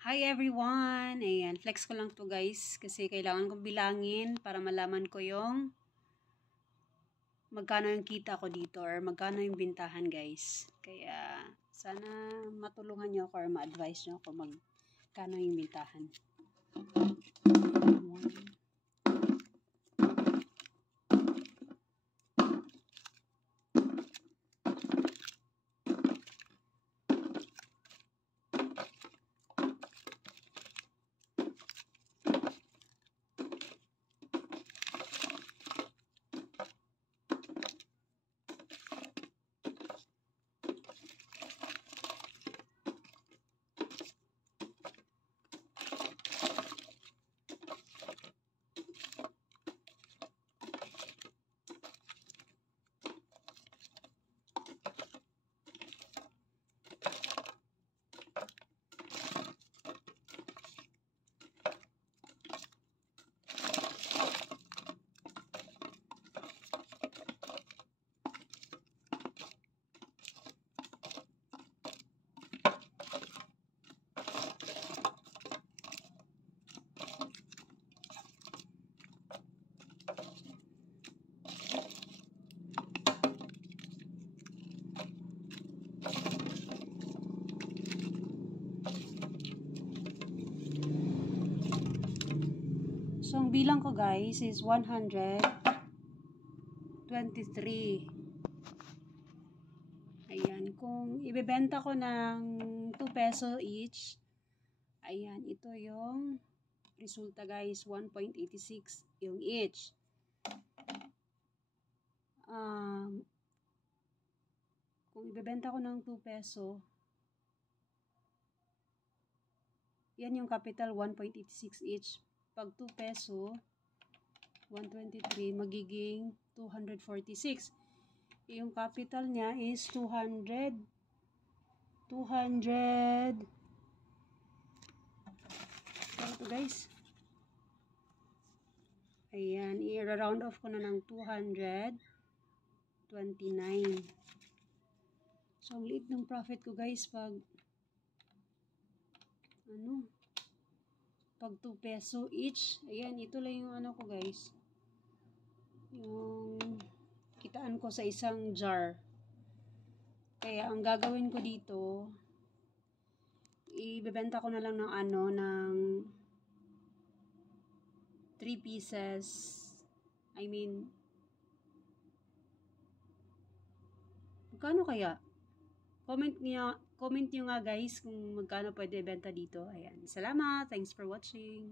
Hi everyone! Ayan, flex ko lang to guys kasi kailangan kong bilangin para malaman ko yung magkano yung kita ko dito or magkano yung bintahan guys. Kaya sana matulungan nyo ako or ma-advise nyo ako magkano yung bintahan. So, ang bilang ko guys is 123. Ayan, kung ibebenta ko ng 2 peso each, ayan, ito yung resulta guys, 1.86 yung each. Kung ibebenta ko ng 2 peso, yan yung capital, 1.86 each. Pag 2 peso, 123, magiging 246. Yung capital niya is 200. Ito guys. Ayan, i-round off ko na ng 229. So, ang liit ng profit ko guys pag pag 2 peso each. Ayan, ito lang yung ko guys. Yung kitaan ko sa isang jar. Kaya ang gagawin ko dito, ibebenta ko na lang ng ng 3 pieces. I mean, magkano kaya? Comment nyo nga guys kung magkano pwede ibenta dito. Ayan. Salamat. Thanks for watching.